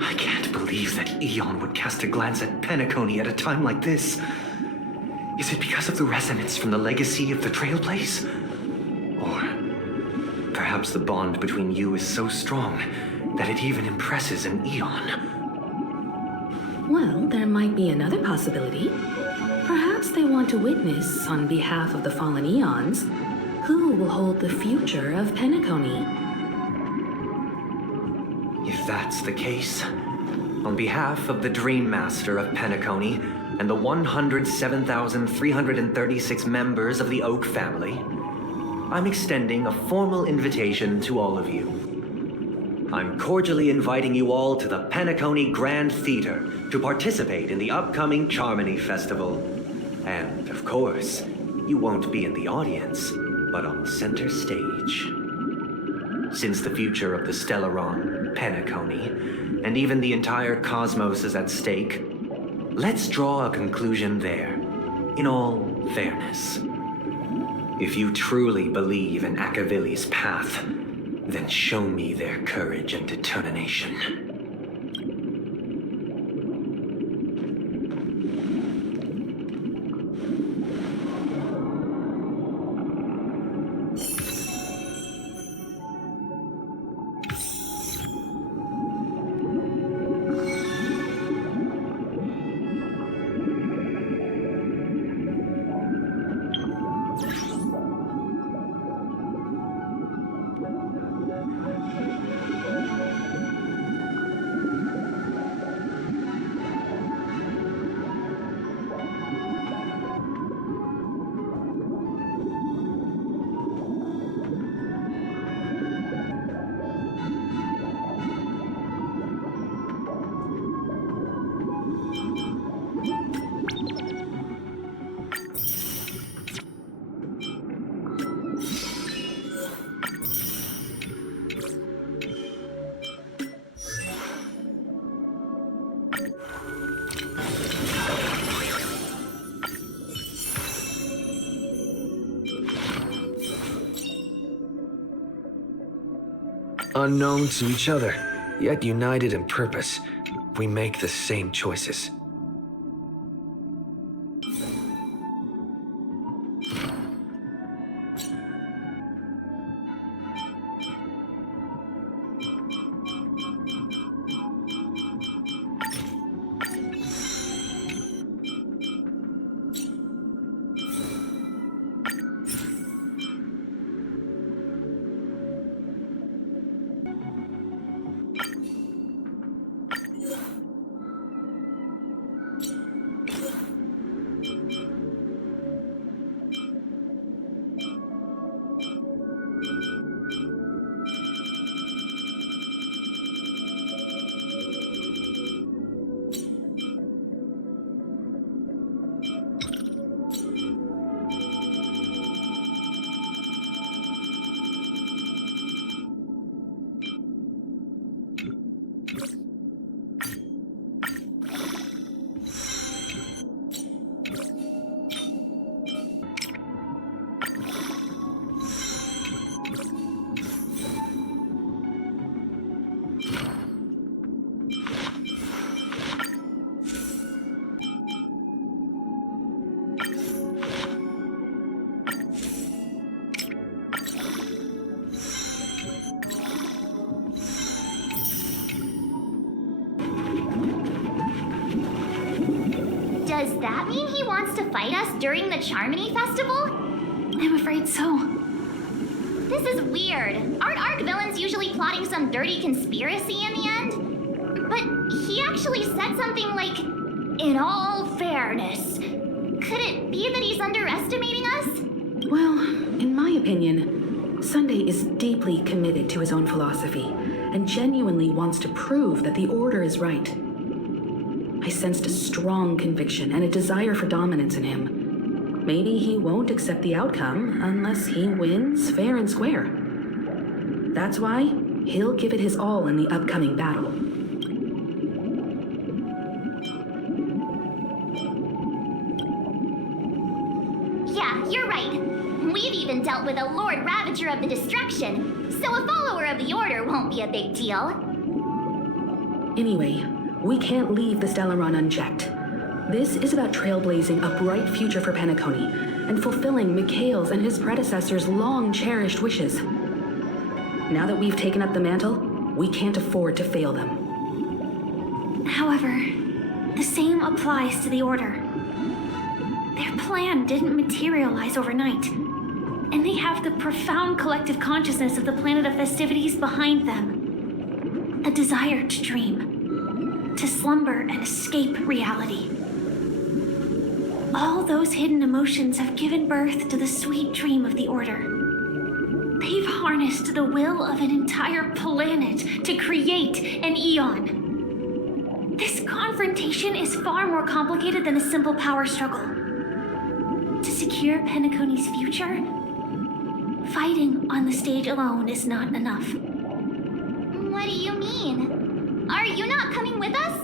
I can't believe that Aeon would cast a glance at Penacony at a time like this. Is it because of the resonance from the legacy of the Trailblaze? Or perhaps the bond between you is so strong that it even impresses an Aeon? Well, there might be another possibility. Perhaps they want to witness, on behalf of the fallen Eons, who will hold the future of Penacony. If that's the case, on behalf of the Dreammaster of Penacony and the 107,336 members of the Oak family, I'm extending a formal invitation to all of you. I'm cordially inviting you all to the Penacony Grand Theater to participate in the upcoming Charmony Festival. And, of course, you won't be in the audience, but on the center stage. Since the future of the Stellaron, Penacony, and even the entire cosmos is at stake, let's draw a conclusion there, in all fairness. If you truly believe in Akavili's path, then show me their courage and determination. Unknown to each other, yet united in purpose, we make the same choices. Does that mean he wants to fight us during the Charmony Festival? I'm afraid so. This is weird. Aren't Arc villains usually plotting some dirty conspiracy in the end? But he actually said something like, "in all fairness." Could it be that he's underestimating us? Well, in my opinion, Sunday is deeply committed to his own philosophy and genuinely wants to prove that the Order is right. I sensed a strong conviction and a desire for dominance in him. Maybe he won't accept the outcome unless he wins fair and square. That's why he'll give it his all in the upcoming battle. Yeah, you're right. We've even dealt with a Lord Ravager of the Destruction, so a follower of the Order won't be a big deal. Anyway, we can't leave the Stellaron unchecked. This is about trailblazing a bright future for Penacony and fulfilling Mikhail's and his predecessors' long-cherished wishes. Now that we've taken up the mantle, we can't afford to fail them. However, the same applies to the Order. Their plan didn't materialize overnight, and they have the profound collective consciousness of the planet of festivities behind them. A desire to dream, to slumber and escape reality. All those hidden emotions have given birth to the sweet dream of the Order. They've harnessed the will of an entire planet to create an eon. This confrontation is far more complicated than a simple power struggle. To secure Penacony's future, fighting on the stage alone is not enough. What do you mean? Are you not coming with us?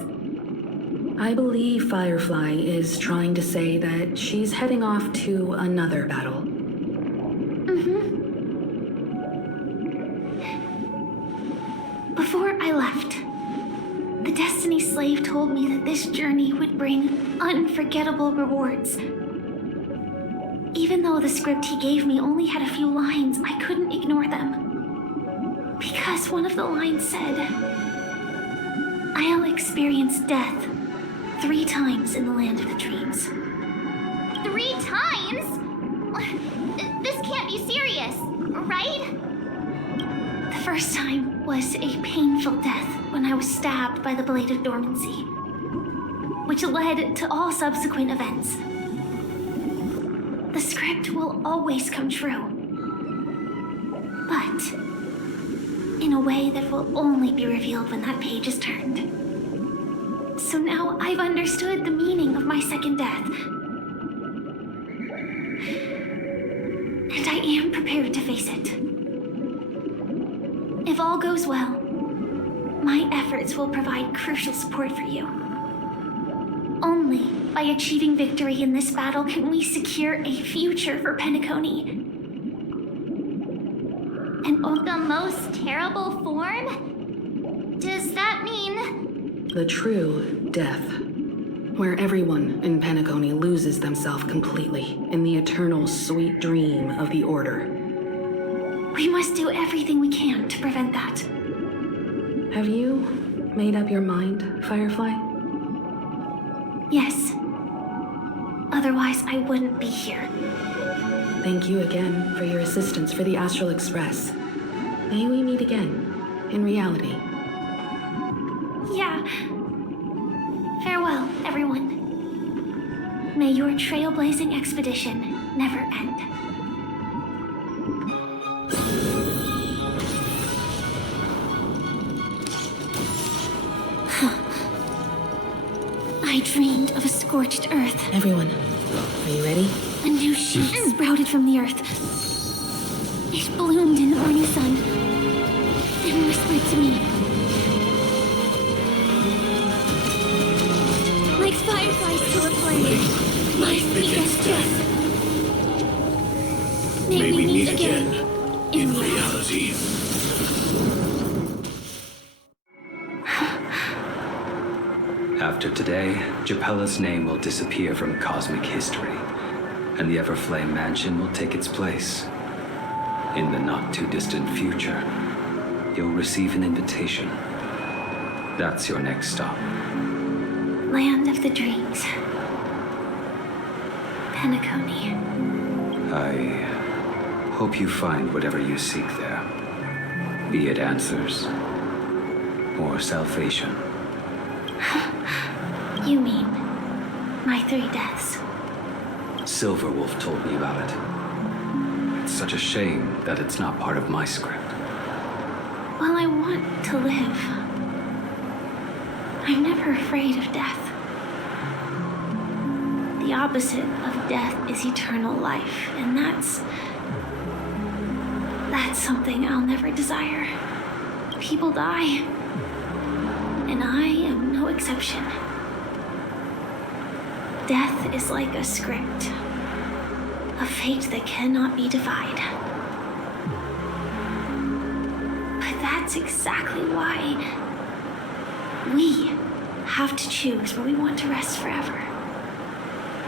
I believe Firefly is trying to say that she's heading off to another battle. Before I left, the Destiny Slave told me that this journey would bring unforgettable rewards. Even though the script he gave me only had a few lines, I couldn't ignore them. Because one of the lines said, "I'll experience death 3 times in the land of the dreams." 3 times? This can't be serious, right? The first time was a painful death when I was stabbed by the Blade of Dormancy, which led to all subsequent events. The script will always come true, but in a way that will only be revealed when that page is turned. So now I've understood the meaning of my second death, and I am prepared to face it. If all goes well, my efforts will provide crucial support for you. Only by achieving victory in this battle can we secure a future for Penacony. And The most terrible form? Does that mean... The true death, where everyone in Penacony loses themselves completely in the eternal sweet dream of the Order. we must do everything we can to prevent that. Have you made up your mind, Firefly? Yes. Otherwise, I wouldn't be here. Thank you again for your assistance for the Astral Express. May we meet again, in reality. Yeah. Farewell, everyone. May your trailblazing expedition never end. I dreamed of a scorched earth. Everyone, are you ready? A new shoot sprouted from the earth. It bloomed in the morning sun, and whispered to me. Like fireflies to a flame, life begins death. May we meet again in reality. After today, Japella's name will disappear from cosmic history, and the Everflame Mansion will take its place. In the not-too-distant future, you'll receive an invitation. That's your next stop. Land of the dreams. Penacony. I hope you find whatever you seek there, be it answers or salvation. You mean my 3 deaths? Silverwolf told me about it. It's such a shame that it's not part of my script. While I want to live, I'm never afraid of death. The opposite of death is eternal life, and that's something I'll never desire. People die, and I am no exception. Death is like a script, a fate that cannot be defied. But that's exactly why We have to choose where we want to rest forever.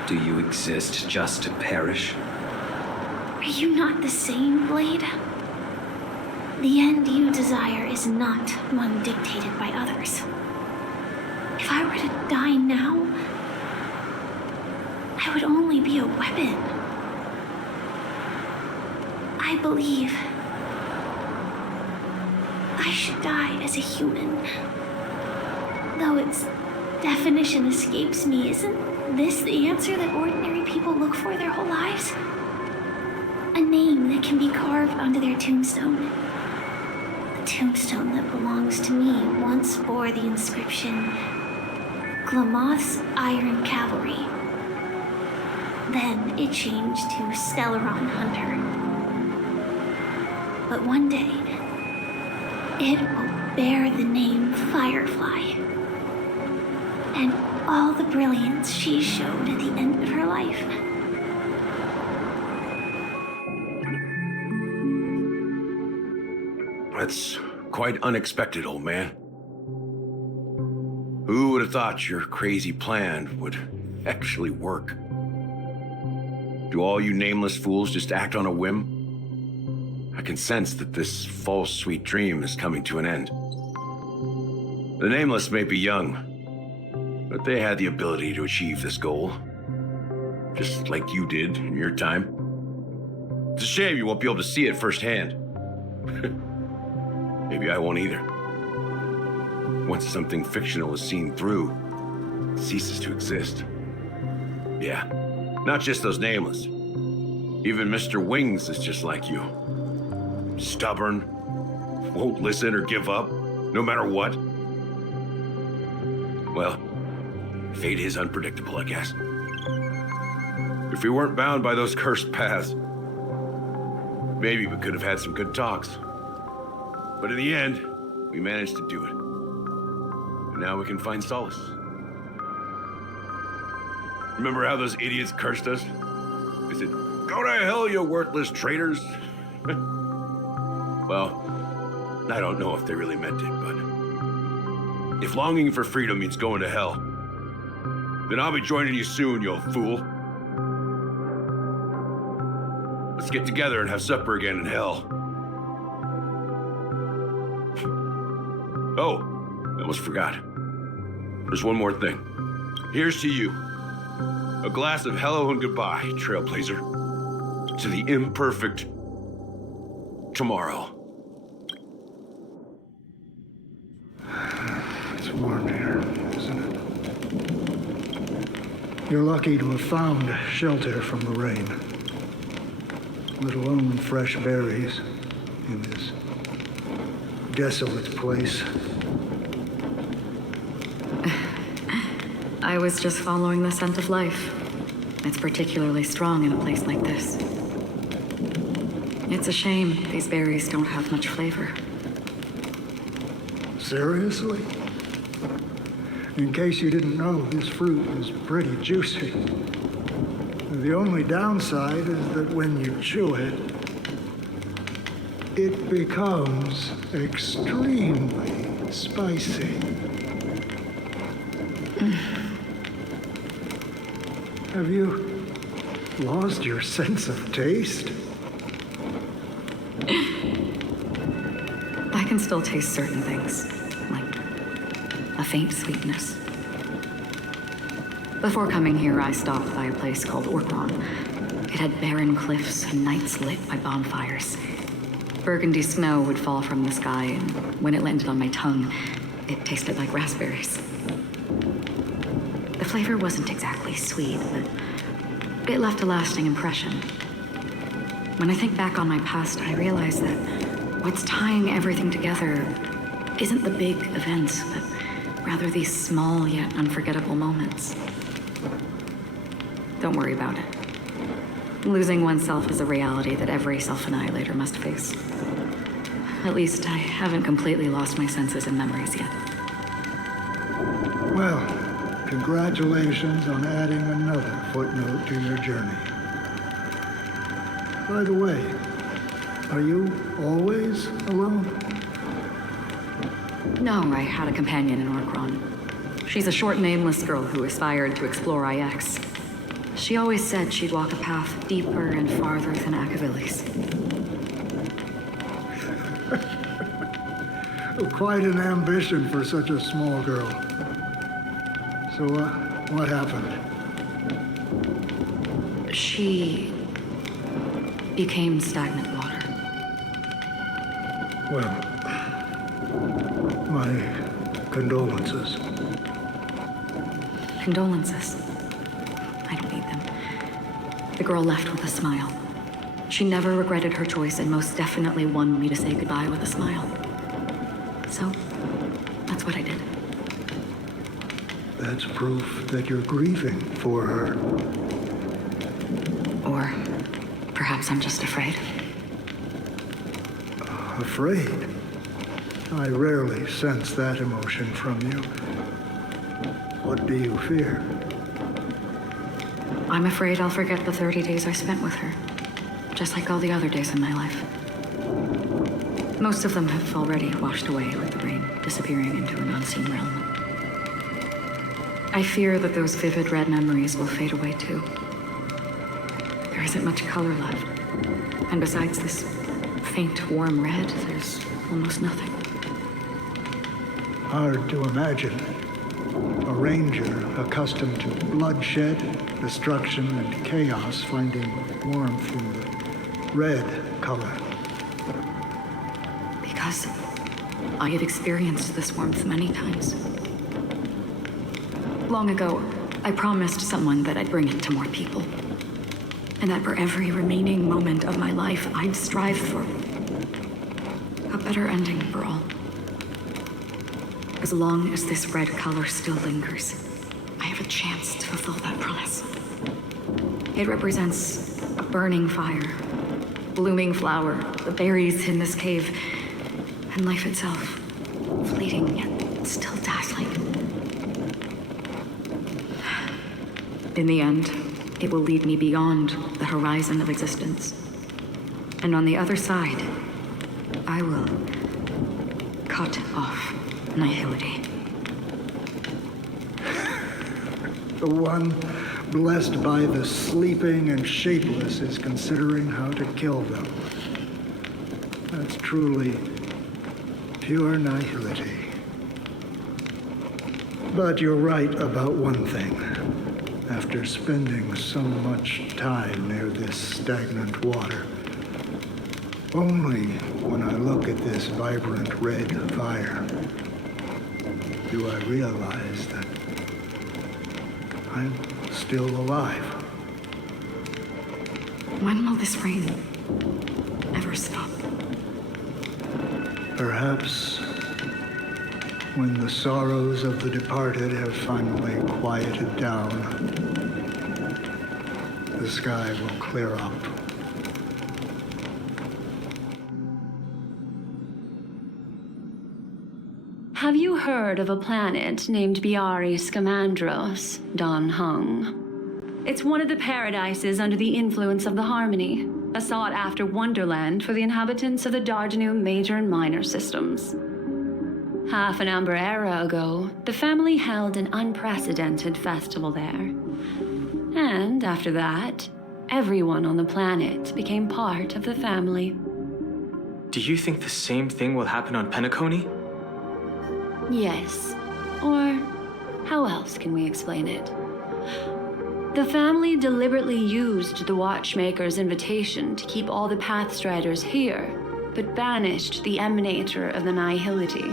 Do you exist just to perish? Are you not the same, Blade? The end you desire is not one dictated by others. If I were to die now, I would only be a weapon. I believe I should die as a human. Though its definition escapes me, isn't this the answer that ordinary people look for their whole lives? A name that can be carved onto their tombstone. The tombstone that belongs to me once bore the inscription, Glamoth's Iron Cavalry. Then it changed to Stellaron Hunter. But one day, it will bear the name Firefly. And all the brilliance she showed at the end of her life. That's quite unexpected, old man. Who would have thought your crazy plan would actually work? Do all you nameless fools just act on a whim? I can sense that this false sweet dream is coming to an end. The nameless may be young, but they had the ability to achieve this goal. Just like you did in your time. It's a shame you won't be able to see it firsthand. Maybe I won't either. Once something fictional is seen through, it ceases to exist. Yeah, not just those nameless. Even Mr. Wings is just like you. Stubborn, won't listen or give up, no matter what. Well, fate is unpredictable, I guess. If we weren't bound by those cursed paths, maybe we could have had some good talks. But in the end, we managed to do it. And now we can find solace. Remember how those idiots cursed us? They said, "Go to hell, you worthless traitors." Well, I don't know if they really meant it, but if longing for freedom means going to hell, then I'll be joining you soon, you old fool. Let's get together and have supper again in hell. Oh, I almost forgot. There's one more thing. Here's to you. A glass of hello and goodbye, Trailblazer. To the imperfect tomorrow. It's warm here, isn't it? You're lucky to have found shelter from the rain. Let alone fresh berries in this desolate place. I was just following the scent of life. It's particularly strong in a place like this. It's a shame these berries don't have much flavor. Seriously? In case you didn't know, this fruit is pretty juicy. The only downside is that when you chew it, it becomes extremely spicy. Have you lost your sense of taste? I can still taste certain things, like a faint sweetness. Before coming here, I stopped by a place called Acheron. It had barren cliffs and nights lit by bonfires. Burgundy snow would fall from the sky, and when it landed on my tongue, it tasted like raspberries. The flavor wasn't exactly sweet, but it left a lasting impression. When I think back on my past, I realize that what's tying everything together isn't the big events, but rather these small yet unforgettable moments. Don't worry about it. Losing oneself is a reality that every self-annihilator must face. At least I haven't completely lost my senses and memories yet. Well, congratulations on adding another footnote to your journey. By the way, are you always alone? No, I had a companion in Acheron. She's a short, nameless girl who aspired to explore IX. She always said she'd walk a path deeper and farther than Achilles. Quite an ambition for such a small girl. So, what happened? She became stagnant water. Well, my condolences. Condolences. I don't need them. The girl left with a smile. She never regretted her choice and most definitely wanted me to say goodbye with a smile. So, that's what I did. That's proof that you're grieving for her. Or perhaps I'm just afraid. Afraid? I rarely sense that emotion from you. What do you fear? I'm afraid I'll forget the 30 days I spent with her. Just like all the other days in my life. Most of them have already washed away with the rain, disappearing into an unseen realm. I fear that those vivid red memories will fade away too. There isn't much color left. And besides this faint, warm red, there's almost nothing. Hard to imagine. A ranger accustomed to bloodshed, destruction, and chaos finding warmth in the red color. Because I have experienced this warmth many times. Long ago, I promised someone that I'd bring it to more people. And that for every remaining moment of my life, I'd strive for a better ending for all. As long as this red color still lingers, I have a chance to fulfill that promise. It represents a burning fire, blooming flower, the berries in this cave, and life itself, fleeting yet still dazzling. In the end, it will lead me beyond the horizon of existence. And on the other side, I will cut off nihility. The one blessed by the sleeping and shapeless is considering how to kill them. That's truly pure nihility. But you're right about one thing. After spending so much time near this stagnant water, only when I look at this vibrant red fire do I realize that I'm still alive. When will this rain ever stop? Perhaps when the sorrows of the departed have finally quieted down, the sky will clear up. Have you heard of a planet named Biaris Scamandros, Don Hung? It's one of the paradises under the influence of the Harmony, a sought-after wonderland for the inhabitants of the Dardanum Major and Minor systems. Half an Amber era ago, the family held an unprecedented festival there. And after that, everyone on the planet became part of the family. Do you think the same thing will happen on Penacony? Yes. Or how else can we explain it? The family deliberately used the Watchmaker's invitation to keep all the Pathstriders here, but banished the Emanator of the Nihility.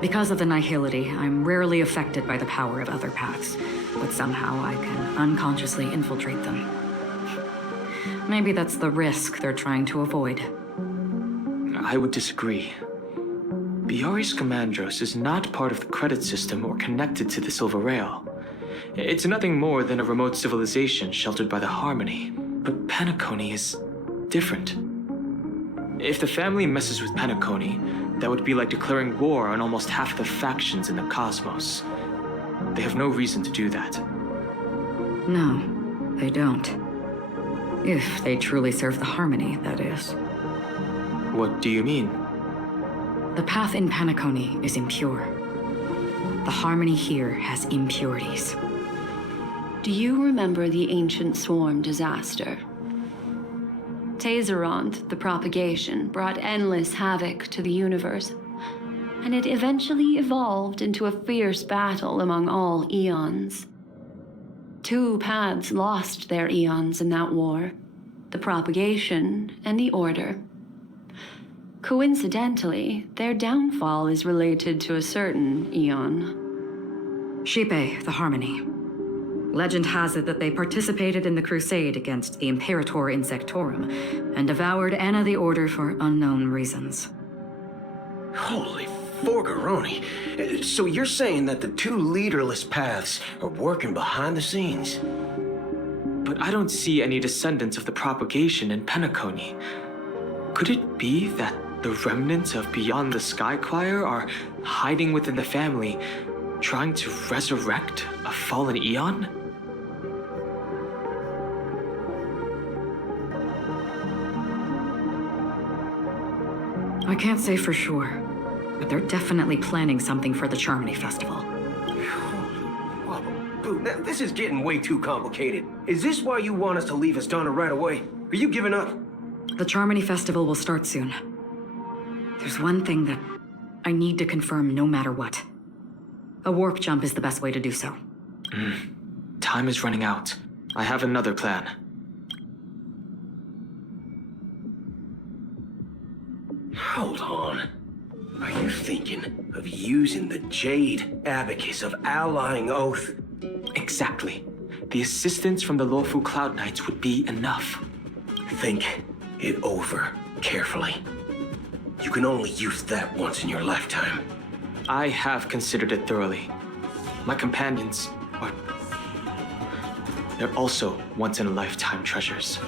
Because of the nihility, I'm rarely affected by the power of other paths, but somehow I can unconsciously infiltrate them. Maybe that's the risk they're trying to avoid. I would disagree. Biaris Scamandros is not part of the credit system or connected to the Silver Rail. It's nothing more than a remote civilization sheltered by the Harmony. But Penacony is different. If the family messes with Penacony, that would be like declaring war on almost half the factions in the cosmos. They have no reason to do that. No, they don't. If they truly serve the Harmony, that is. What do you mean? The path in Penacony is impure. The harmony here has impurities. Do you remember the ancient swarm disaster? Taseront, the propagation, brought endless havoc to the universe, and it eventually evolved into a fierce battle among all eons. 2 paths lost their eons in that war, the propagation and the order. Coincidentally, their downfall is related to a certain eon. Shipe, the harmony. Legend has it that they participated in the crusade against the Imperator Insectorum and devoured Anna the Order for unknown reasons. Holy Forgaroni. So you're saying that the 2 leaderless paths are working behind the scenes? But I don't see any descendants of the propagation in Penacony. Could it be that the remnants of Beyond the Sky Choir are hiding within the family, trying to resurrect a fallen eon? I can't say for sure, but they're definitely planning something for the Charmony Festival. Whoa, Boo, now this is getting way too complicated. Is this why you want us to leave Astana right away? Are you giving up? The Charmony Festival will start soon. There's one thing that I need to confirm no matter what. A warp jump is the best way to do so. Time is running out. I have another plan. Hold on. Are you thinking of using the Jade Abacus of Allying Oath? Exactly. The assistance from the lawful Cloud Knights would be enough. Think it over carefully. You can only use that once in your lifetime. I have considered it thoroughly. My companions are... they're also once-in-a-lifetime treasures.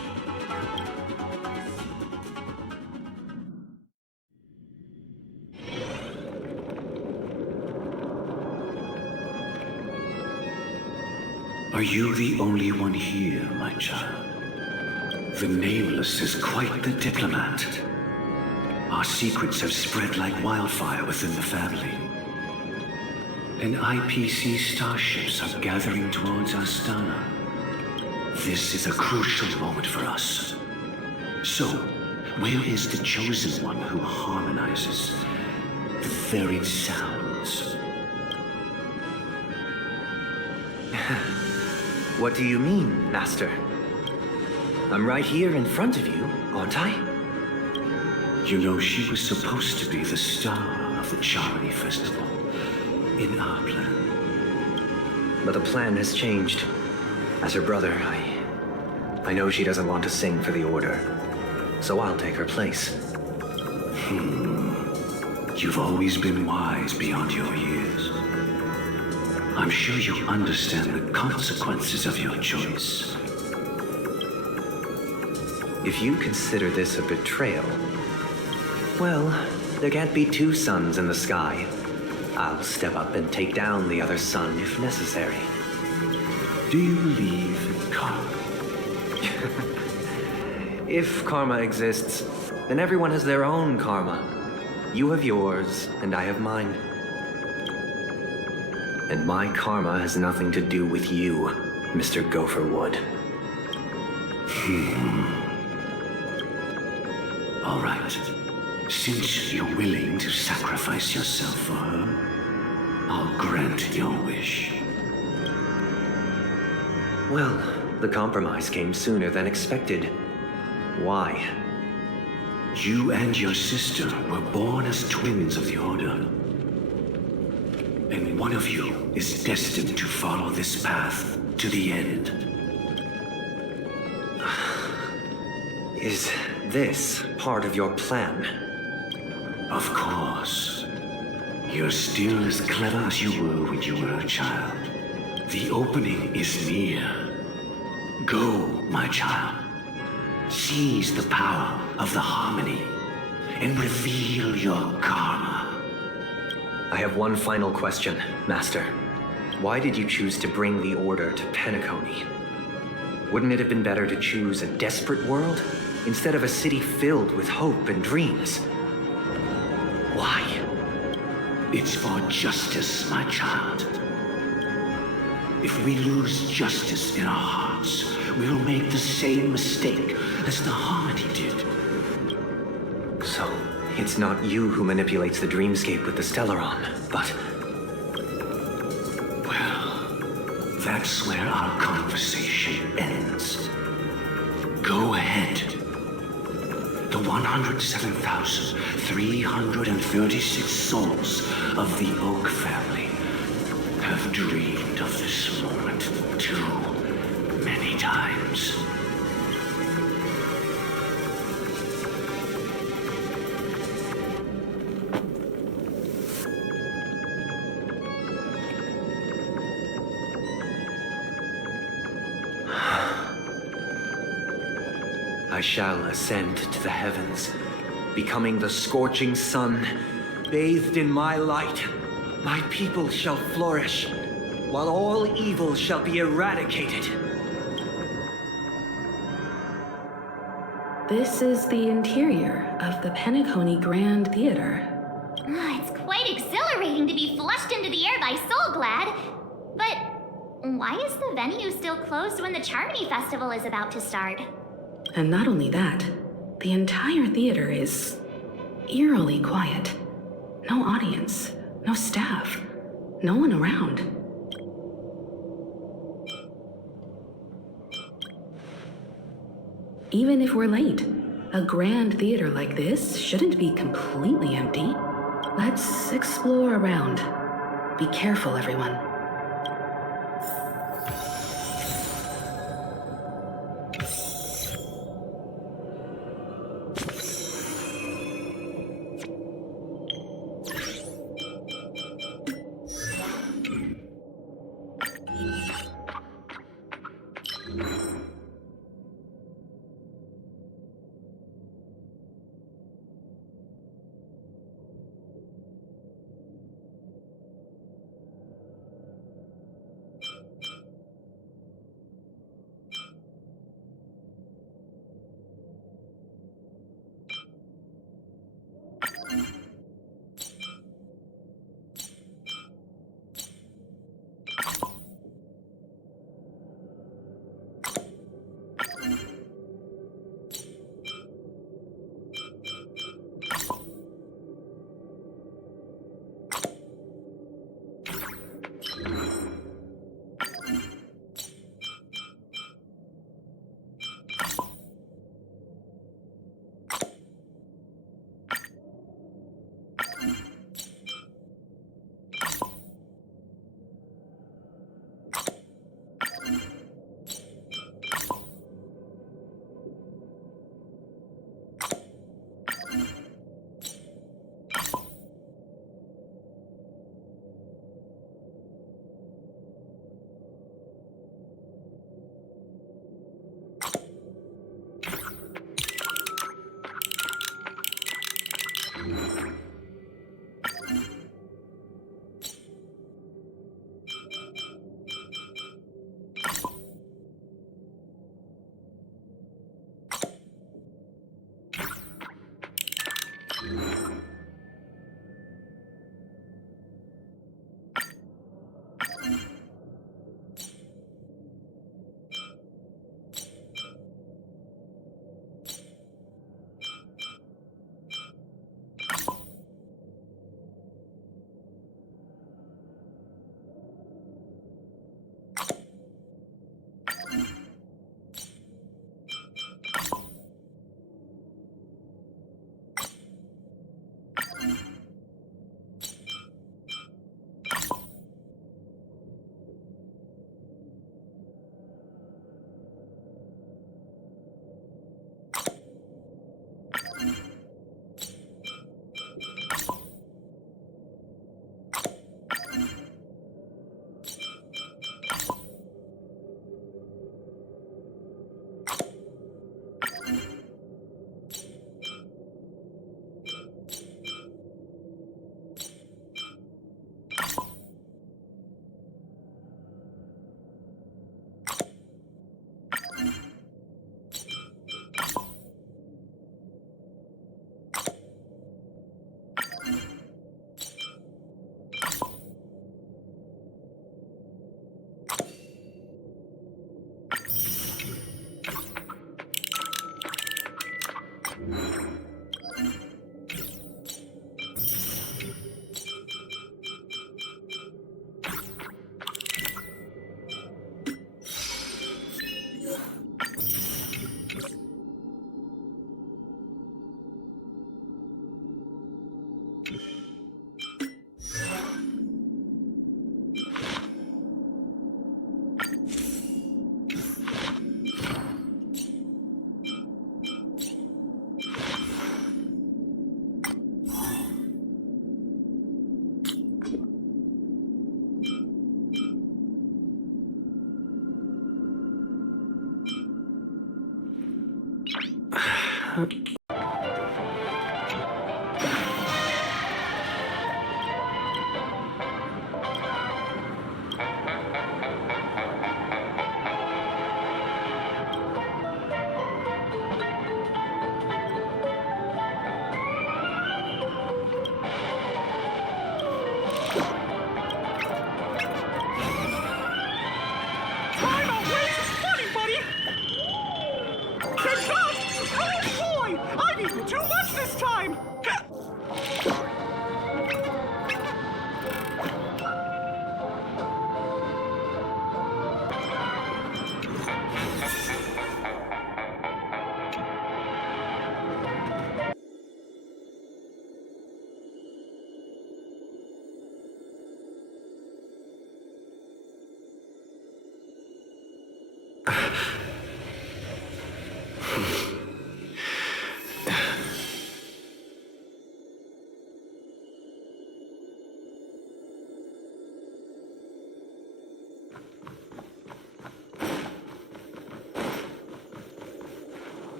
Are you the only one here, my child? The Nameless is quite the diplomat. Our secrets have spread like wildfire within the family. And IPC starships are gathering towards Astana. This is a crucial moment for us. So, where is the chosen one who harmonizes the varied sounds? What do you mean, Master? I'm right here in front of you, aren't I? You know, she was supposed to be the star of the Charmony Festival in our plan. But the plan has changed. As her brother, I know she doesn't want to sing for the Order, so I'll take her place. You've always been wise beyond your years. I'm sure you understand the consequences of your choice. If you consider this a betrayal, well, there can't be 2 suns in the sky. I'll step up and take down the other sun if necessary. Do you believe in karma? If karma exists, then everyone has their own karma. You have yours, and I have mine. And my karma has nothing to do with you, Mr. Gopherwood. All right. Since you're willing to sacrifice yourself for her, I'll grant your wish. Well, the compromise came sooner than expected. Why? You and your sister were born as twins of the Order. And one of you is destined to follow this path to the end. Is this part of your plan? Of course. You're still as clever as you were when you were a child. The opening is near. Go, my child. Seize the power of the harmony and reveal your karma. I have one final question, Master. Why did you choose to bring the Order to Penacony? Wouldn't it have been better to choose a desperate world instead of a city filled with hope and dreams? Why? It's for justice, my child. If we lose justice in our hearts, we'll make the same mistake as the Harmony did. So, it's not you who manipulates the dreamscape with the Stellaron, but... Well, that's where our conversation ends. Go ahead. The 107,336 souls of the Oak family have dreamed of this moment too many times. I shall ascend to the heavens, becoming the scorching sun. Bathed in my light, my people shall flourish, while all evil shall be eradicated. This is the interior of the Penacony Grand Theater. It's quite exhilarating to be flushed into the air by Soulglad. But why is the venue still closed when the Charmony Festival is about to start? And not only that, the entire theater is eerily quiet. No audience, no staff, no one around. Even if we're late, a grand theater like this shouldn't be completely empty. Let's explore around. Be careful, everyone.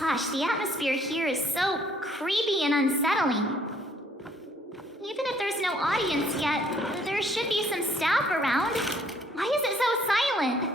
Gosh, the atmosphere here is so creepy and unsettling. Even if there's no audience yet, there should be some staff around. Why is it so silent?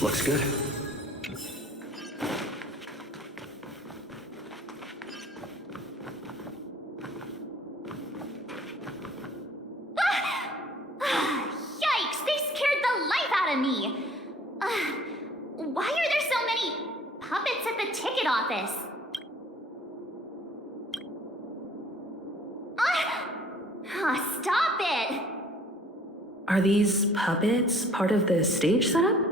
Looks good. Yikes! They scared the life out of me! Why are there so many puppets at the ticket office? Stop it! Are these puppets part of the stage setup?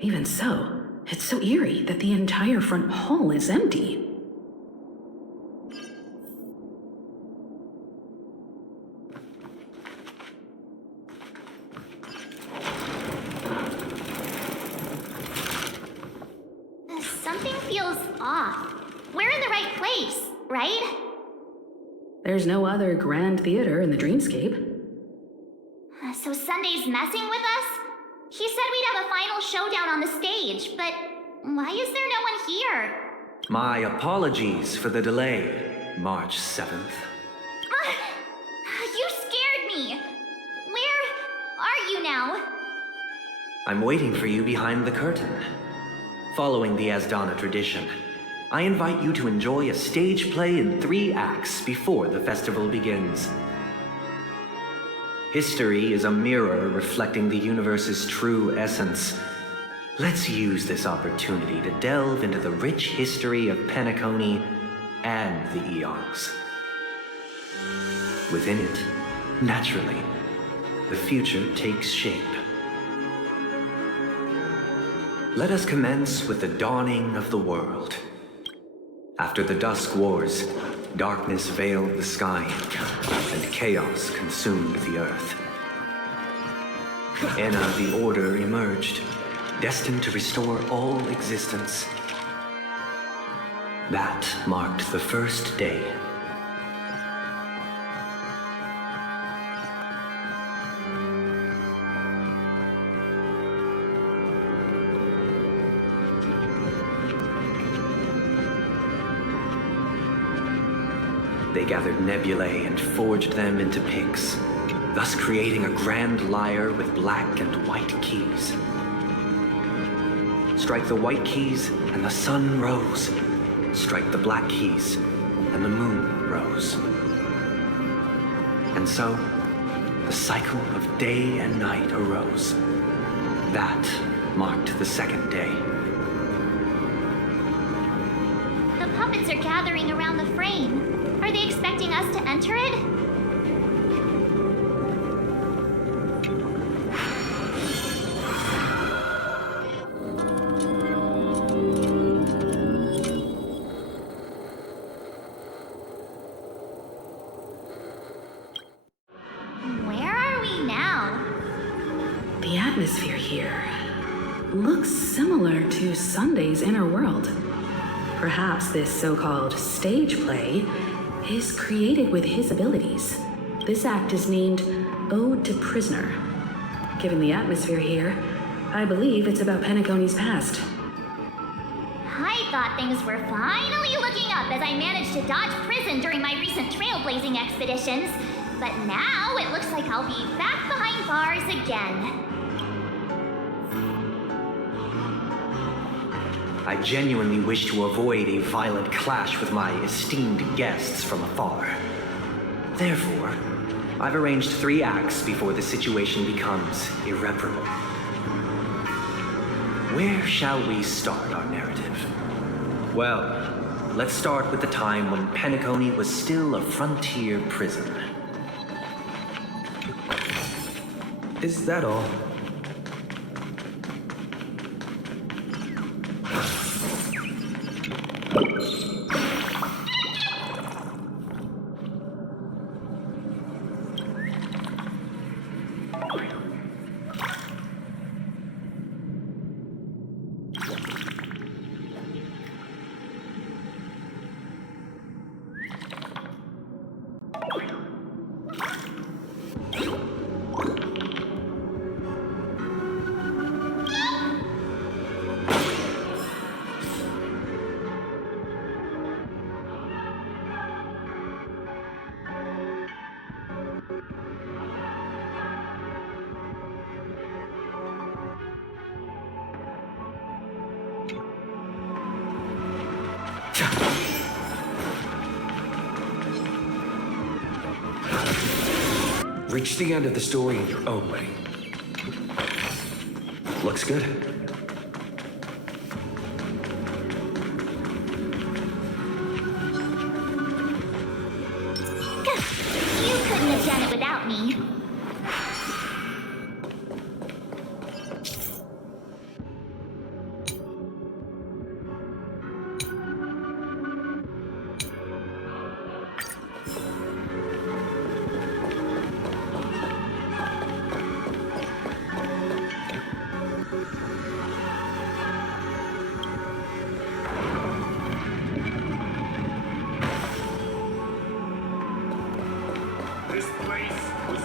Even so, it's so eerie that the entire front hall is empty. Something feels off. We're in the right place, right? There's no other grand theater in the Dreamscape. So Sunday's messing with us? He said we'd have a final showdown on the stage, but why is there no one here? My apologies for the delay, March 7th. You scared me! Where are you now? I'm waiting for you behind the curtain. Following the Asdana tradition, I invite you to enjoy a stage play in 3 acts before the festival begins. History is a mirror reflecting the universe's true essence. Let's use this opportunity to delve into the rich history of Penacony and the eons. Within it, naturally, the future takes shape. Let us commence with the dawning of the world. After the Dusk Wars, darkness veiled the sky, and chaos consumed the earth. Enna the Order emerged, destined to restore all existence. That marked the first day. They gathered nebulae and forged them into picks, thus creating a grand lyre with black and white keys. Strike the white keys, and the sun rose. Strike the black keys, and the moon rose. And so, the cycle of day and night arose. That marked the second day. The puppets are gathering around the frame. Are they expecting us to enter it? Where are we now? The atmosphere here looks similar to Sunday's inner world. Perhaps this so-called stage play is created with his abilities. This act is named Ode to Prisoner. Given the atmosphere here, I believe it's about Penacony's past. I thought things were finally looking up as I managed to dodge prison during my recent trailblazing expeditions. But now it looks like I'll be back behind bars again. I genuinely wish to avoid a violent clash with my esteemed guests from afar. Therefore, I've arranged 3 acts before the situation becomes irreparable. Where shall we start our narrative? Well, let's start with the time when Penacony was still a frontier prison. Is that all? Reach the end of the story in your own way. Looks good. You couldn't have done it without me.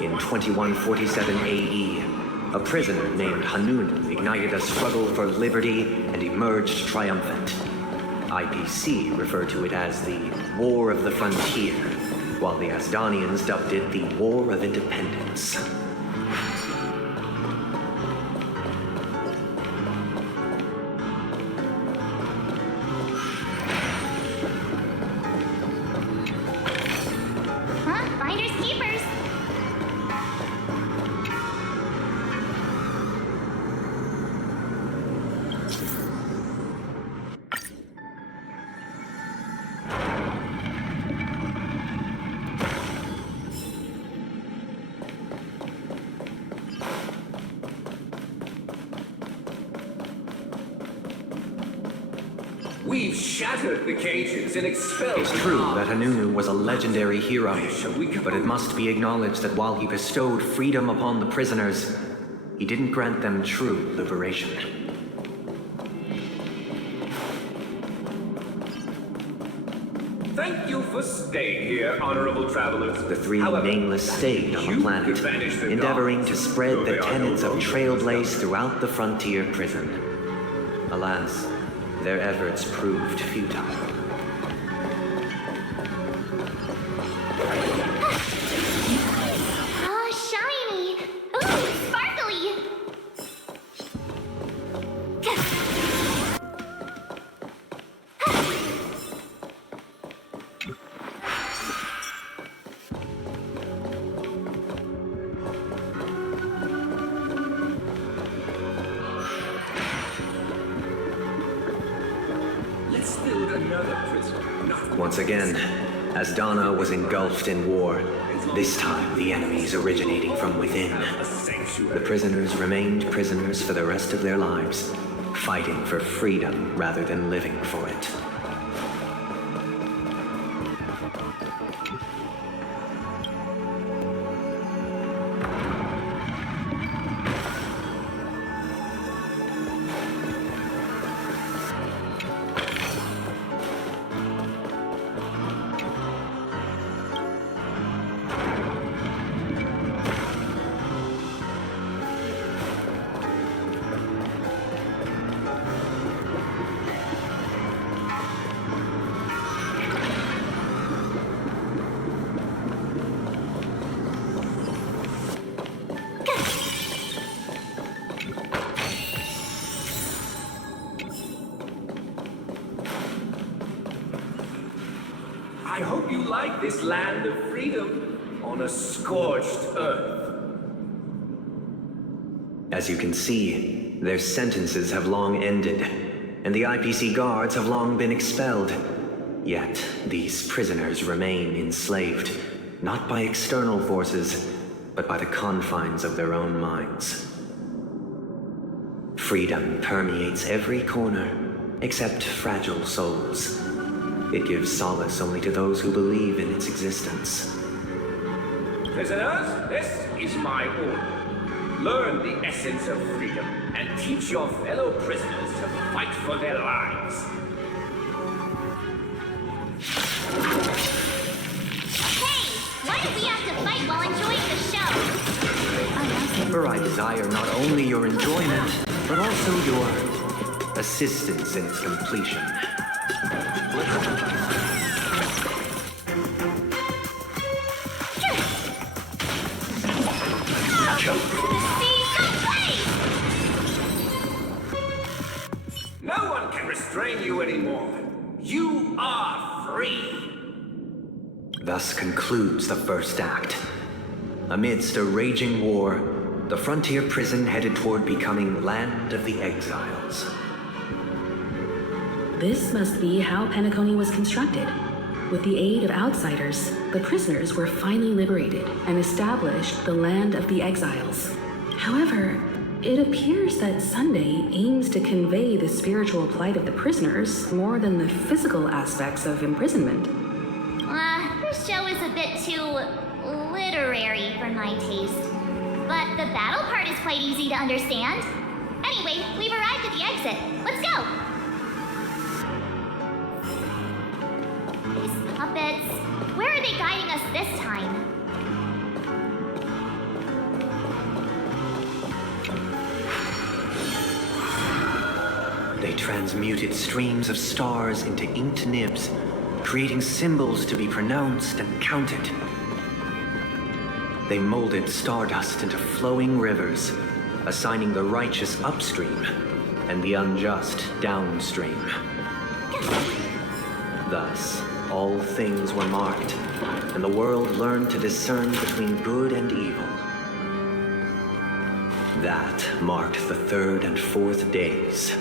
In 2147 AE, a prisoner named Hanun ignited a struggle for liberty and emerged triumphant. IPC referred to it as the War of the Frontier, while the Asdanians dubbed it the War of Independence. shattered the cages and expelled. It's true that Hanunu was a legendary hero, but it must be acknowledged that while he bestowed freedom upon the prisoners, he didn't grant them true liberation. Thank you for staying here, honorable travelers. The three However, nameless stayed on the planet, endeavoring to spread the tenets of Trailblazer throughout the frontier prison. Alas, their efforts proved futile. Ah, shiny! Ooh, sparkly! let's build another prison. Not Once again, as Donna was engulfed in war, this time the enemies originating from within. a sanctuary. The prisoners remained prisoners for the rest of their lives, fighting for freedom rather than living for it. I hope you like this land of freedom on a scorched earth. As you can see, their sentences have long ended, and the IPC guards have long been expelled. Yet, these prisoners remain enslaved, not by external forces, but by the confines of their own minds. Freedom permeates every corner, except fragile souls. It gives solace only to those who believe in its existence. Prisoners, this is my order. Learn the essence of freedom and teach your fellow prisoners to fight for their lives. Hey! Why do we have to fight while enjoying the show? For I desire not only your enjoyment, but also your assistance in its completion. No one can restrain you anymore. You are free. Thus concludes the first act. Amidst a raging war, the frontier prison headed toward becoming Land of the Exiles. This must be how Penacony was constructed. With the aid of outsiders, the prisoners were finally liberated and established the Land of the Exiles. However, it appears that Sunday aims to convey the spiritual plight of the prisoners more than the physical aspects of imprisonment. This show is a bit too literary for my taste. But the battle part is quite easy to understand. Anyway, we've arrived at the exit. Let's go! These puppets, where are they guiding us this time? They transmuted streams of stars into inked nibs, creating symbols to be pronounced and counted. They molded stardust into flowing rivers, assigning the righteous upstream and the unjust downstream. Thus, all things were marked, and the world learned to discern between good and evil. That marked the third and fourth days.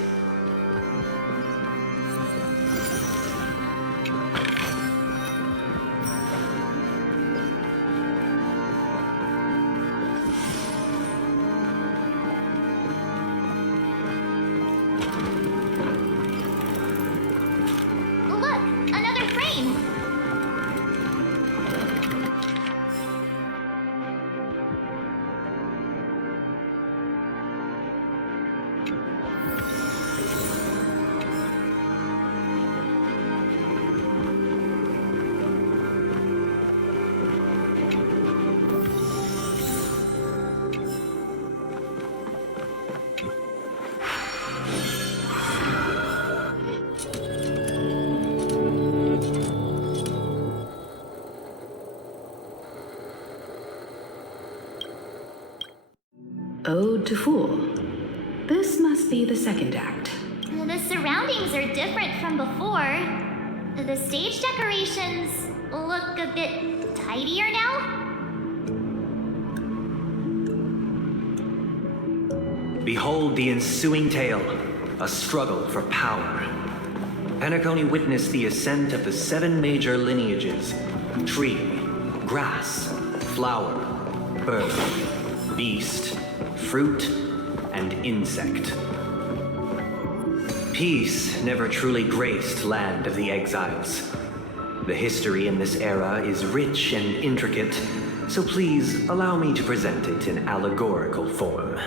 Ode to Fool. This must be the second act. The surroundings are different from before. The stage decorations look a bit tidier now. Behold the ensuing tale, a struggle for power. Penacony witnessed the ascent of the 7 major lineages: tree, grass, flower, bird, beast, fruit, and insect. Peace never truly graced Land of the Exiles. The history in this era is rich and intricate, so please allow me to present it in allegorical form.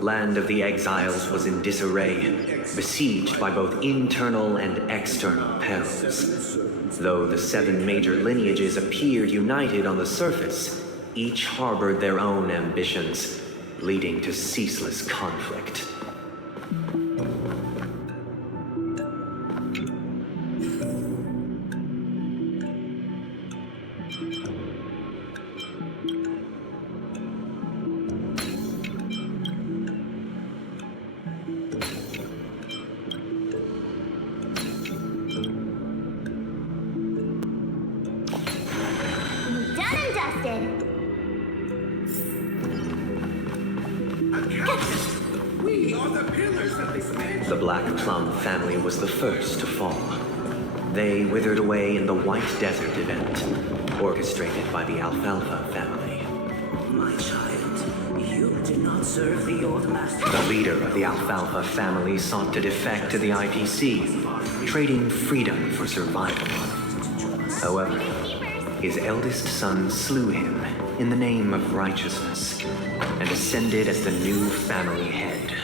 Land of the Exiles was in disarray, besieged by both internal and external perils. Though the 7 major lineages appeared united on the surface, each harbored their own ambitions, leading to ceaseless conflict. The Black Plum family was the first to fall. They withered away in the White Desert event, orchestrated by the Alfalfa family. My child, you did not serve the old master. The leader of the Alfalfa family sought to defect to the IPC, trading freedom for survival. However, his eldest son slew him in the name of righteousness and ascended as the new family head.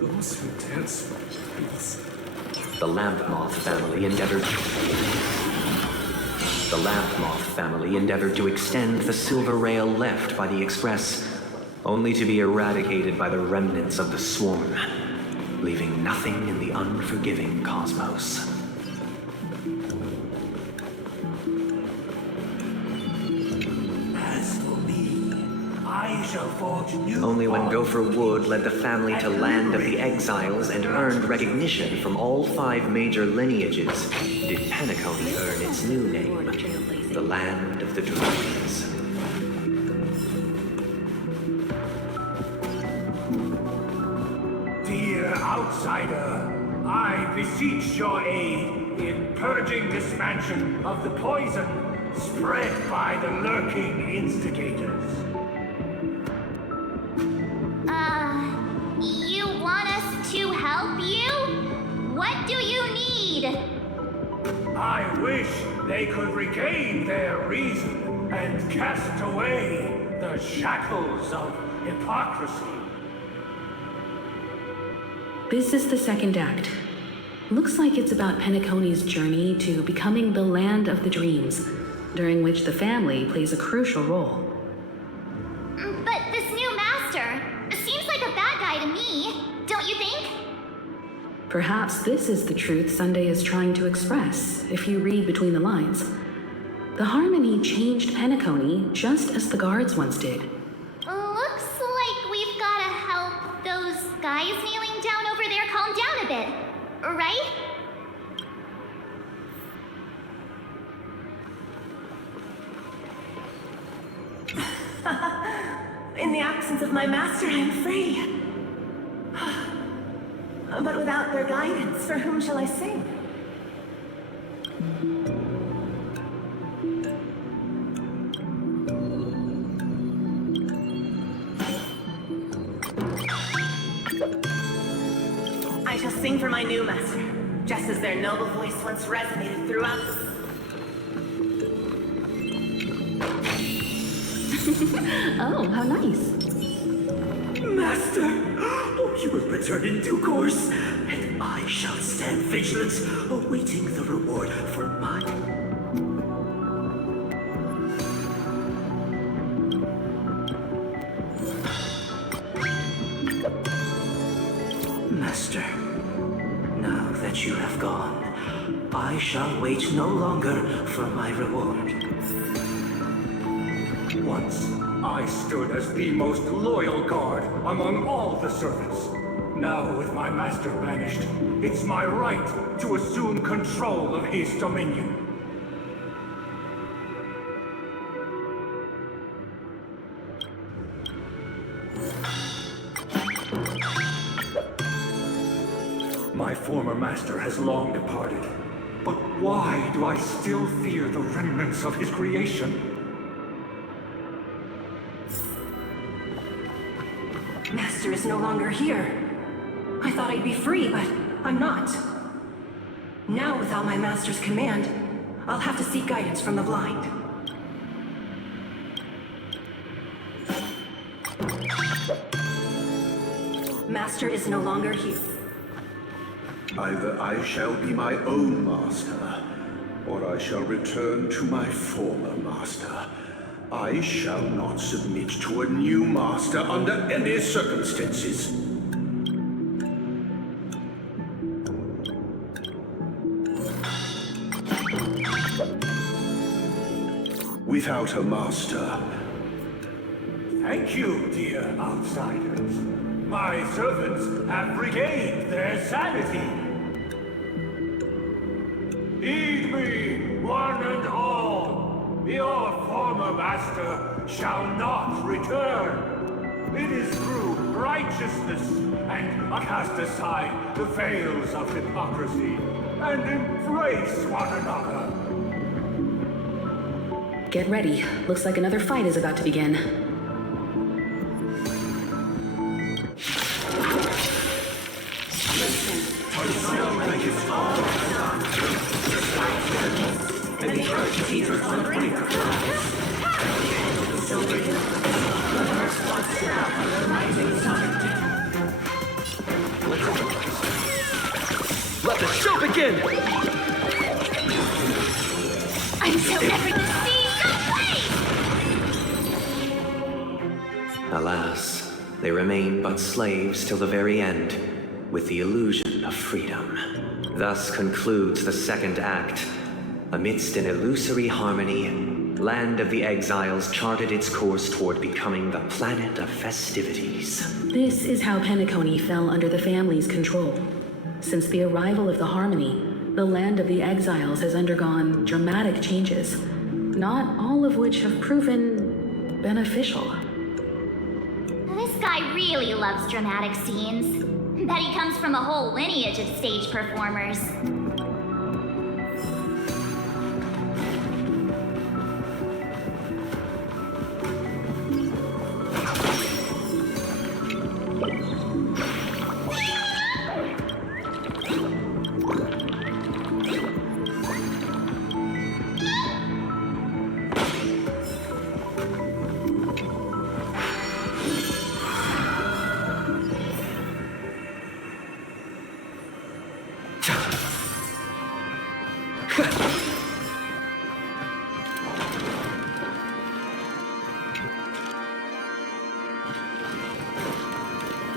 Those who dance for peace. The Lamp Moth family endeavored to extend the silver rail left by the Express, only to be eradicated by the remnants of the Swarm, leaving nothing in the unforgiving cosmos. As for me, I shall forge new. Only when Gopher Wood led the family to Land of the Exiles and earned recognition from all 5 major lineages did Penacony earn its new name, the Land of the Dreams. Dear outsider, I beseech your aid in purging this mansion of the poison spread by the lurking instigators. You want us to help you? What do you need? I wish they could regain their reason and cast away the shackles of hypocrisy. This is the second act. Looks like it's about Penacony's journey to becoming the Land of the Dreams, during which the family plays a crucial role. But this new master seems like a bad guy to me, don't you think? Perhaps this is the truth Sunday is trying to express, if you read between the lines. The Harmony changed Penacony just as the guards once did. Looks like we've gotta help those guys kneeling down over there calm down a bit, right? In the absence of my master, I am free. But without their guidance, for whom shall I sing? I shall sing for my new master, just as their noble voice once resonated throughout the... Oh, how nice. Master, you will return in due course, and I shall stand vigilant, awaiting the reward for my... Master, now that you have gone, I shall wait no longer for my reward. Once, I stood as the most loyal guard among all the servants. Now, with my master banished, it's my right to assume control of his dominion. My former master has long departed, but why do I still fear the remnants of his creation? Master is no longer here. I thought I'd be free, but I'm not. Now, without my master's command, I'll have to seek guidance from the blind. Master is no longer here. Either I shall be my own master, or I shall return to my former master. I shall not submit to a new master under any circumstances. Without a master. Thank you, dear outsiders. My servants have regained their sanity. Heed me, one and all. Your former master shall not return. It is through righteousness and cast aside the veils of hypocrisy and embrace one another. Get ready. Looks like another fight is about to begin. Let the show begin! I'm so ever to see Alas, they remain but slaves till the very end, with the illusion of freedom. Thus concludes the second act. Amidst an illusory harmony, Land of the Exiles charted its course toward becoming the planet of festivities. This is how Penacony fell under the family's control. Since the arrival of the Harmony, the Land of the Exiles has undergone dramatic changes, not all of which have proven beneficial. This guy really loves dramatic scenes. Bet he comes from a whole lineage of stage performers.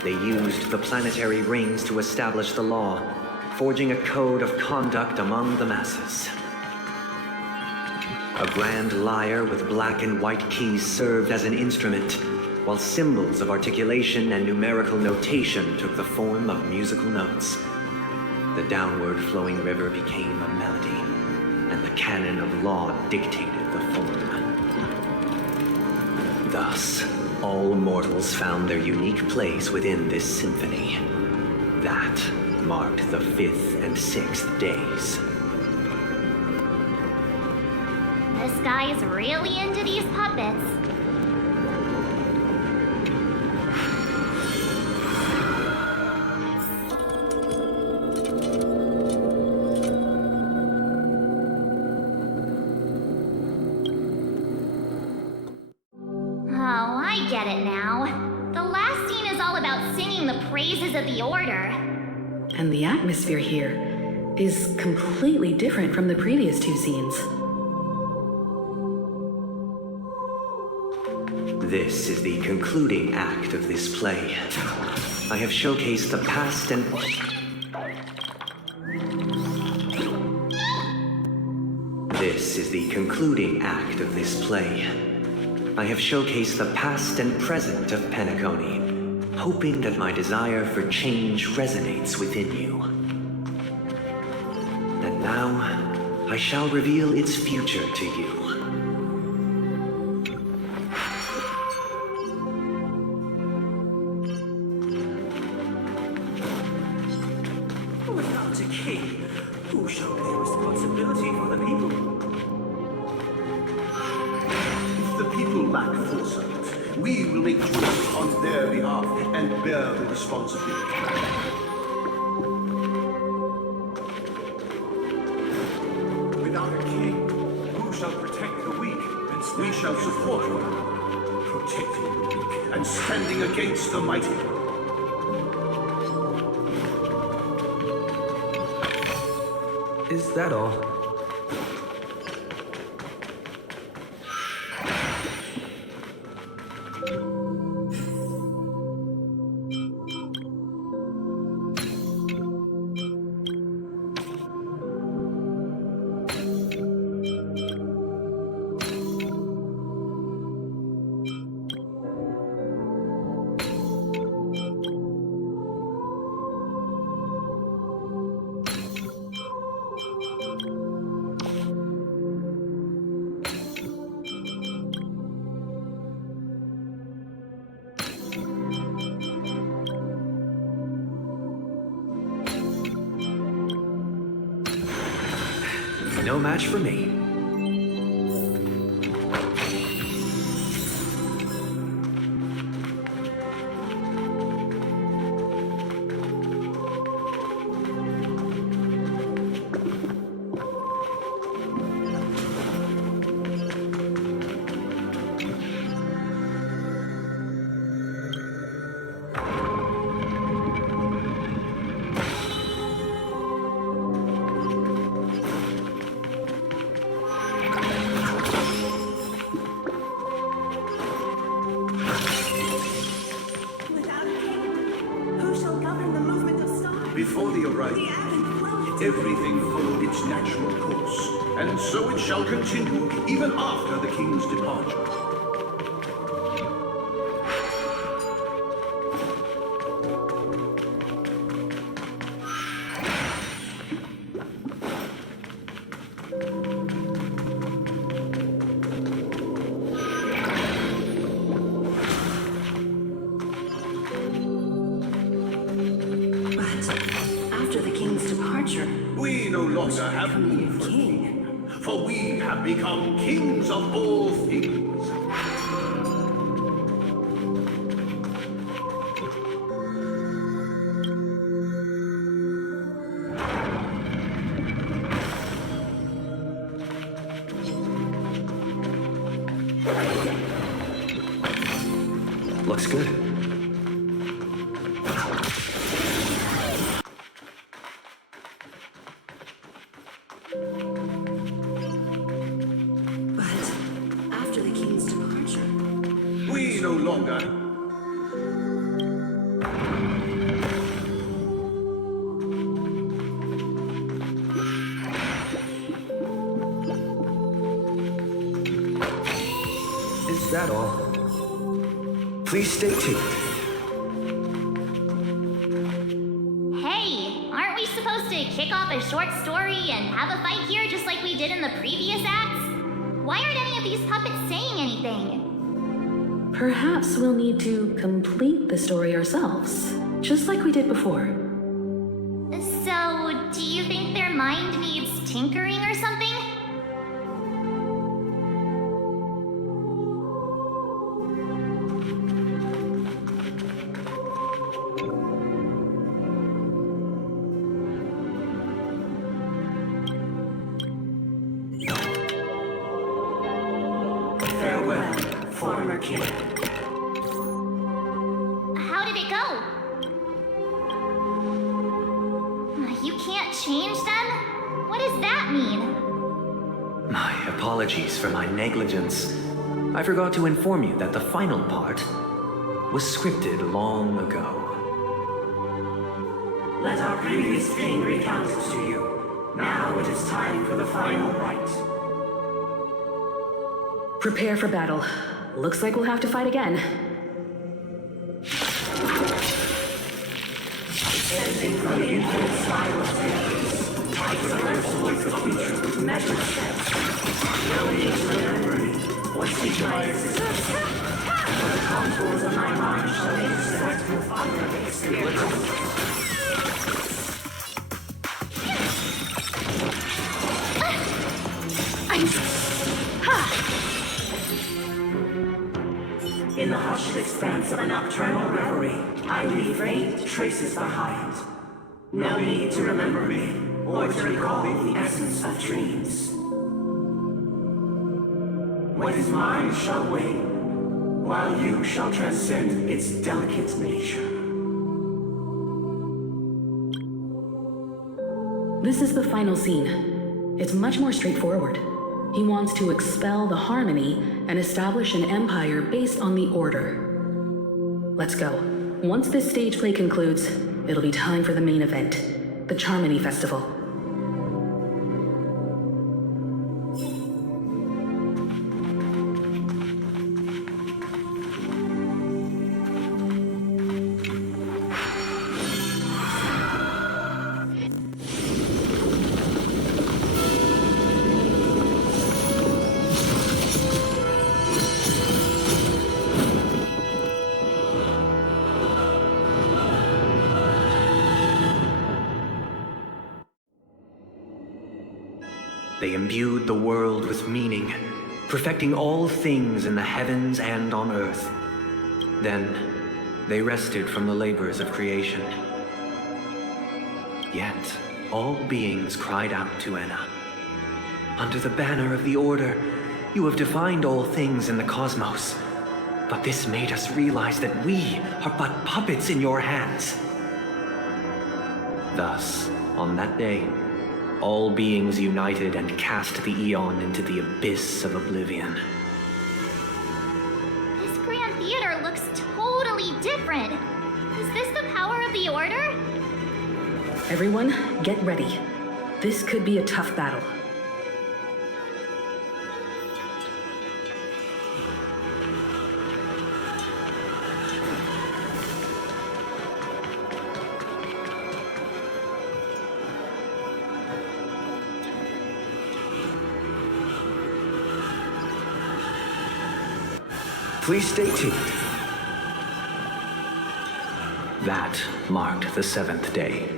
They used the planetary rings to establish the law, forging a code of conduct among the masses. A grand lyre with black and white keys served as an instrument, while symbols of articulation and numerical notation took the form of musical notes. The downward flowing river became a melody, and the canon of law dictated the form. Thus, all mortals found their unique place within this symphony. That marked the 5th and 6th days. This guy is really into these puppets. Oh, I get it now. The last scene is all about singing the praises of the Order. And the atmosphere here is completely different from the previous 2 scenes. This is the concluding act of this play. I have showcased the past and... This is the concluding act of this play. I have showcased the past and present of Penacony, hoping that my desire for change resonates within you. And now, I shall reveal its future to you. Without a king, who shall bear responsibility for the people? If the people lack foresight, we will make choices on their behalf and bear the responsibility. Without a king, who shall protect the weak? We shall support one another, protecting the weak and standing against the mighty. Is that all? No match for me. Before the arrival, everything followed its natural course, and so it shall continue even after the king's departure. We no longer have need for a king, for we have become kings of all things. Looks good. We no longer. Is that all? Please stay tuned. Hey, aren't we supposed to kick off a short story and have a fight here just like we did in the previous acts? Why aren't any of these puppets saying anything? Perhaps we'll need to complete the story ourselves, just like we did before. So, do you think their mind needs tinkering or something? Farewell, former king. How did it go? You can't change them? What does that mean? My apologies for my negligence. I forgot to inform you that the final part was scripted long ago. Let our previous king recount it to you. Now it is time for the final rite. Prepare for battle. Looks like we'll have to fight again. Descending from the infinite spiral staircase, I traverse towards the future with measured steps. No need to remember me, or seek my existence. For the contours of my mind shall intersect with other experiences. In the hushed expanse of a nocturnal reverie, I leave faint traces behind. No need to remember me, or to recall the essence of dreams. What is mine shall wane, while you shall transcend its delicate nature. This is the final scene. It's much more straightforward. He wants to expel the harmony and establish an empire based on the order. Let's go. Once this stage play concludes, it'll be time for the main event, the Charmony Festival. They imbued the world with meaning, perfecting all things in the heavens and on earth. Then, they rested from the labors of creation. Yet, all beings cried out to Enna. Under the banner of the Order, you have defined all things in the cosmos. But this made us realize that we are but puppets in your hands. Thus, on that day, all beings united and cast the Eon into the abyss of oblivion. This Grand Theater looks totally different. Is this the power of the Order? Everyone, get ready. This could be a tough battle. Please stay tuned. That marked the seventh day.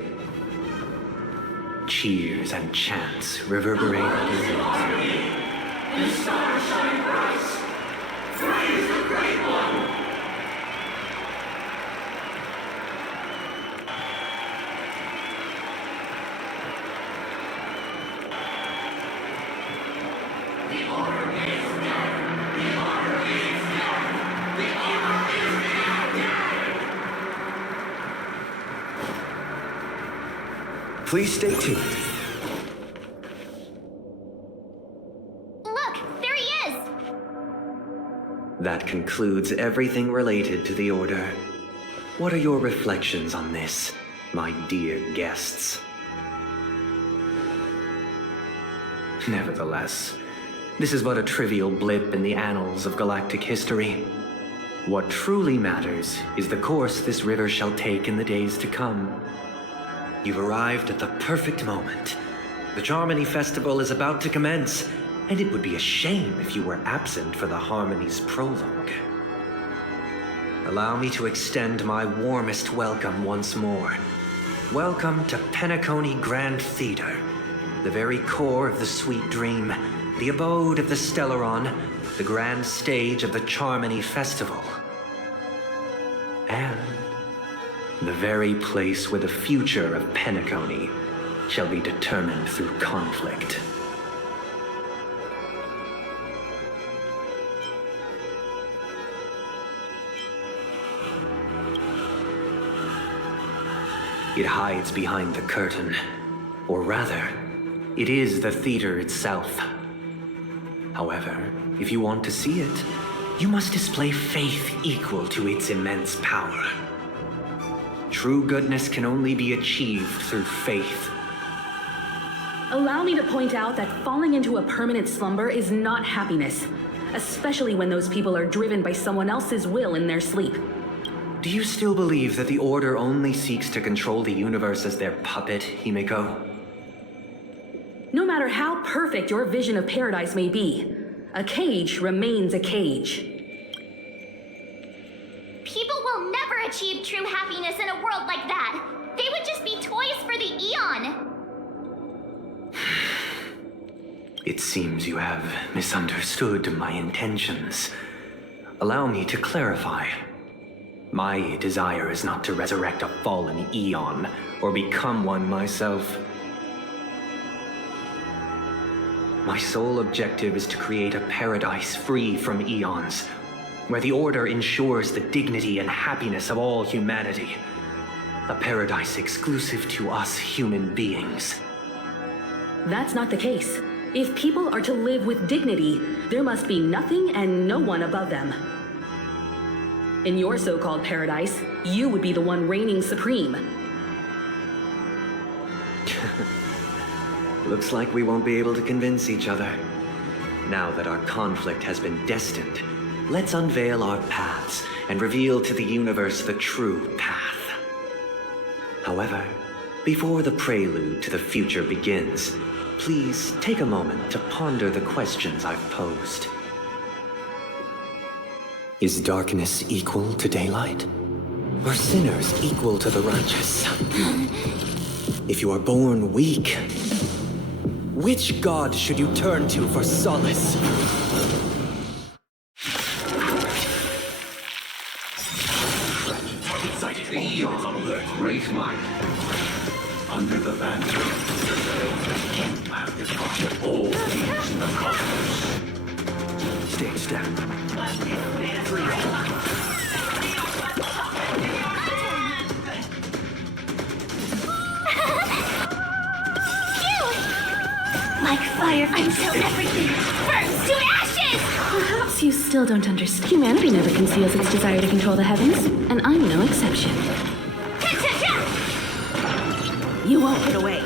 Cheers and chants reverberated. The stars shine bright. Praise the Great One. Please stay tuned. Look, there he is! That concludes everything related to the Order. What are your reflections on this, my dear guests? Nevertheless, This is but a trivial blip in the annals of galactic history. What truly matters is the course this river shall take in the days to come. You've arrived at the perfect moment. The Charmony Festival is about to commence, and it would be a shame if you were absent for the Harmony's prologue. Allow me to extend my warmest welcome once more. Welcome to Penacony Grand Theater, the very core of the sweet dream, the abode of the Stellaron, the grand stage of the Charmony Festival, and the very place where the future of Penacony shall be determined through conflict. It hides behind the curtain, or rather, it is the theater itself. However, if you want to see it, you must display faith equal to its immense power. True goodness can only be achieved through faith. Allow me to point out that falling into a permanent slumber is not happiness, especially when those people are driven by someone else's will in their sleep. Do you still believe that the Order only seeks to control the universe as their puppet, Himeko? No matter how perfect your vision of paradise may be, a cage remains a cage. People will never achieve true happiness in a world like that. They would just be toys for the Eon. It seems you have misunderstood my intentions. Allow me to clarify. My desire is not to resurrect a fallen Eon, or become one myself. My sole objective is to create a paradise free from Eons, where the Order ensures the dignity and happiness of all humanity. A paradise exclusive to us human beings. That's not the case. If people are to live with dignity, there must be nothing and no one above them. In your so-called paradise, you would be the one reigning supreme. Looks like we won't be able to convince each other. Now that our conflict has been destined, let's unveil our paths and reveal to the universe the true path. However, before the prelude to the future begins, please take a moment to ponder the questions I've posed. Is darkness equal to daylight? Are sinners equal to the righteous? If you are born weak, which god should you turn to for solace? The Eons of their great might. Under the banner have departed all things in the cosmos. Stage step. Like fire until everything burns to ashes! Perhaps you still don't understand. Humanity never conceals its desire to control the heavens, and I'm no exception. You won't get away.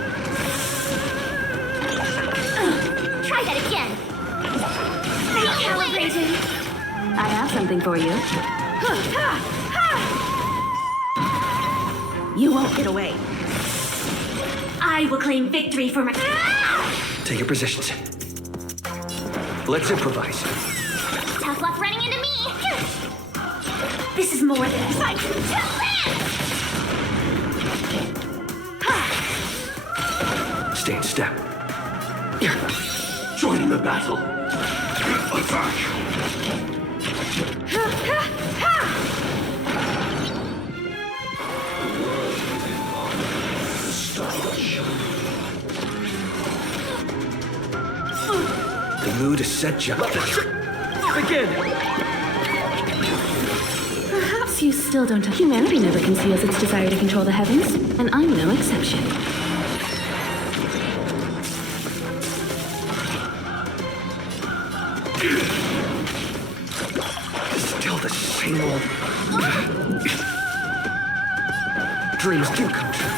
Try that again. Recalibrated. I have something for you. You won't get away. I will claim victory for my... Take your positions. Let's improvise. Tough luck running into me. This is more than a fight. Stay in step. Joining the battle. Attack! The mood is set, Gallagher. Begin! Perhaps you still don't. Humanity never conceals its desire to control the heavens, and I'm no exception. Still the same old... Dreams do come true.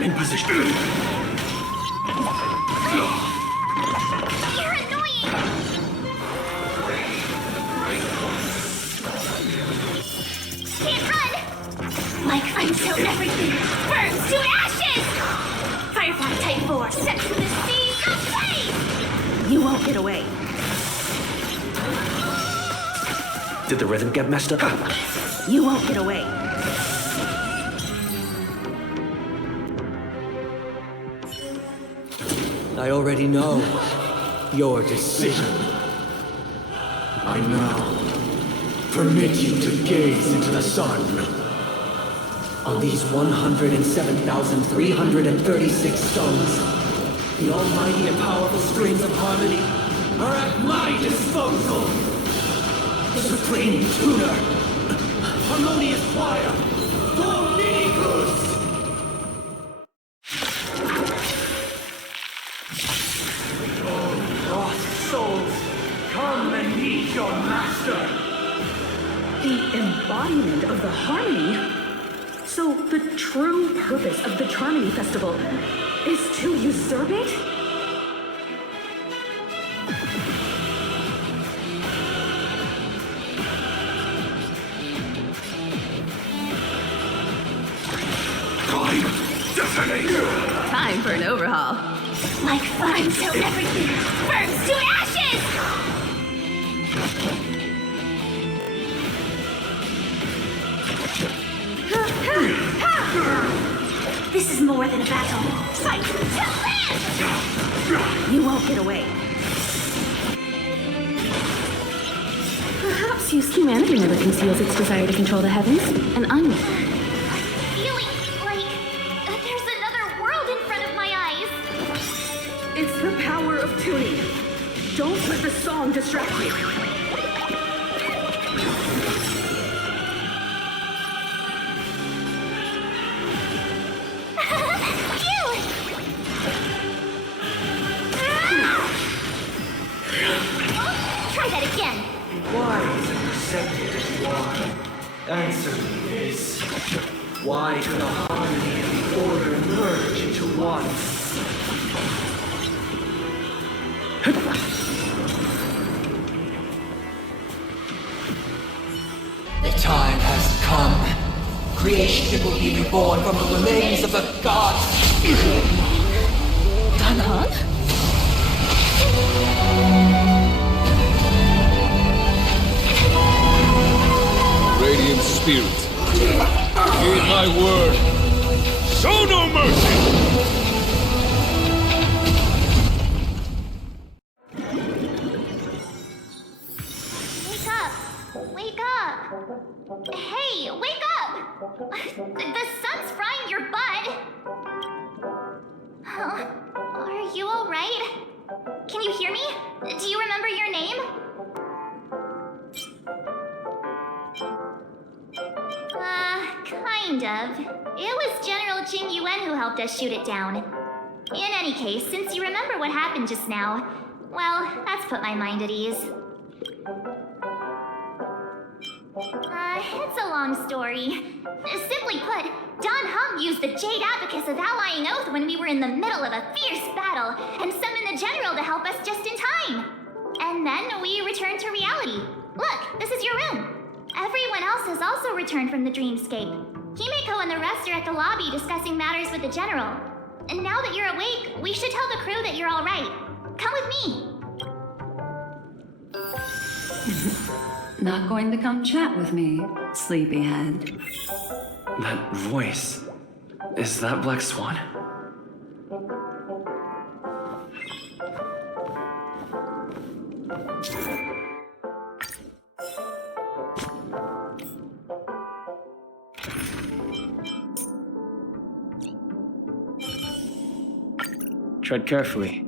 In position. You're annoying! Can't run! Like until everything burns to ashes! Firefly Type 4, set to the sea, go play! You won't get away. Did the rhythm get messed up? You won't get away. I already know your decision. I now permit you to gaze into the sun. On these 107,336 stones, the almighty and powerful strings of harmony are at my disposal. The supreme tuner, harmonious choir, Dominicus! Lost souls, come and meet your master! The embodiment of the harmony? So the true purpose of the Charmony Festival is to usurp it? Time for an overhaul. Like fire till everything burns to ashes! This is more than a battle. Fight to land! You won't get away. Perhaps humanity never conceals its desire to control the heavens, and I'm Feeling like there's another world in front of my eyes. It's the power of tuning. Don't let the song distract you. Try that again. Why is it receptive as you are? Answer me this. Why could the harmony and the order merge into one? The time has come. Creation will be reborn from the remains of the gods. Danhan? Radiant Spirit, heed my word. Show no mercy! Wake up! Wake up! Hey, wake up! The sun's frying your butt! Huh? Are you alright? Can you hear me? Do you remember your name? Kind of. It was General Jing Yuan who helped us shoot it down. In any case, since you remember what happened just now, well, that's put my mind at ease. It's a long story. Simply put, Don Hung used the Jade Abacus of Allying Oath when we were in the middle of a fierce battle and summoned the General to help us just in time. And then we returned to reality. Look, this is your room. Everyone else has also returned from the dreamscape. Himeko and the rest are at the lobby discussing matters with the General. And now that you're awake, we should tell the crew that you're all right. Come with me. Not going to come chat with me, sleepyhead. That voice. Is that Black Swan? Tread carefully.